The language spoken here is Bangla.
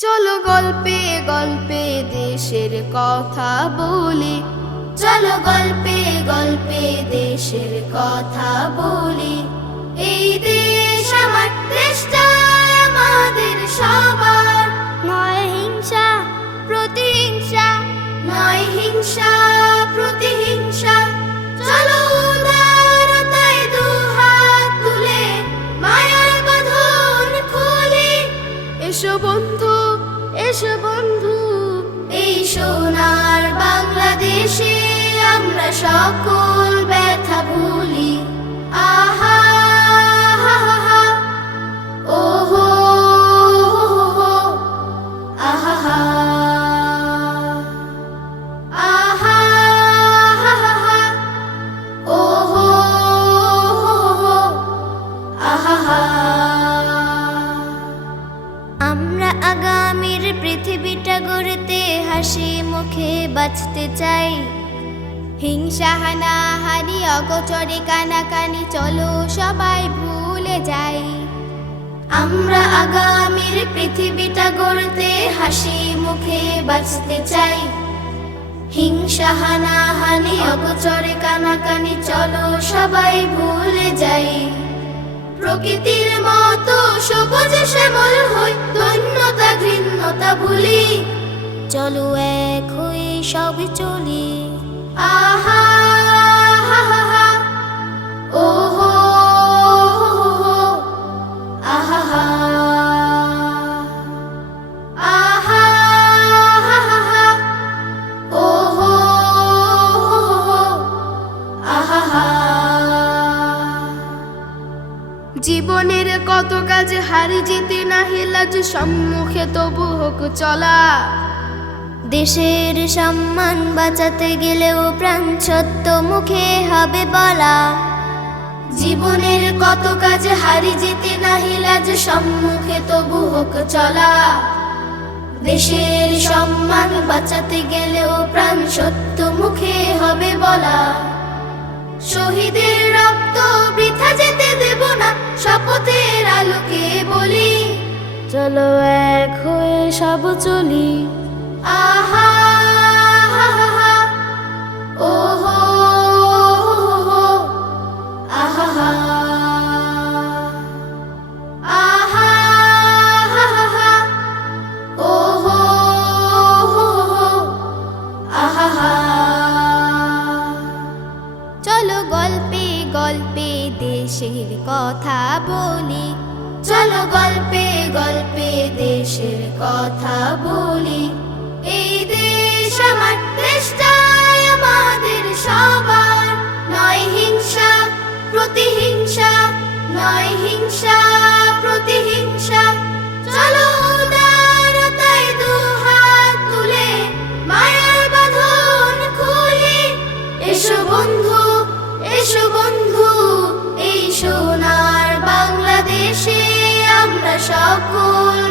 চলো গল্পে গল্পে দেশের কথা বলি। চলো গল্পে গল্পে দেশের কথা বলি। এই দেশ আমার দেশটা আমাদের সবার। নয় হিংসা, প্রতিহিংসা, নয় হিংসা, প্রতিহিংসা। চলো এসো বন্ধু বন্ধু এই সোনার বাংলাদেশে আমরা সকল ব্যথা ভুলি। আহা আমরা আগামীর পৃথিবীটা গড়তে হাসি মুখে বাঁচতে চাই। হিংসা, হানাহানি, অগচরে কানাকানি, চলো সবাই ভুলে যাই। আমরা আগামীর পৃথিবীটা গড়তে হাসি মুখে বাঁচতে চাই। হিংসা কানাকানি, চলো সবাই ভুলে যাই। প্রকৃতির মতো সবুজ শ্যামল ভুলি। চলো এক হয়ে সব চলি। আহা জীবনের কত কাজ হারি যেতে না হেলাজ সম্মুখে তবু হোক চলা। দেশের সম্মান বাঁচাতে গেলেও প্রাণ সত্য মুখে হবে বলা। জীবনের কত কাজ হারি যেতে না হিলাজ সম্মুখে তবু হোক চলা। দেশের সম্মান বাঁচাতে গেলেও প্রাণ সত্য মুখে হবে বলা। চলো এক হয়ে সব চলি। আহা গল্পে গল্পে দেশের কথা বলি। চলো গল্পে গল্পে দেশের কথা বলি। এই দেশ আমার, দেশটাই আমাদের সবার। নয় হিংসা, প্রতিহিংসা, নয় হিংসা, প্রতিহিংসা। চলো সকল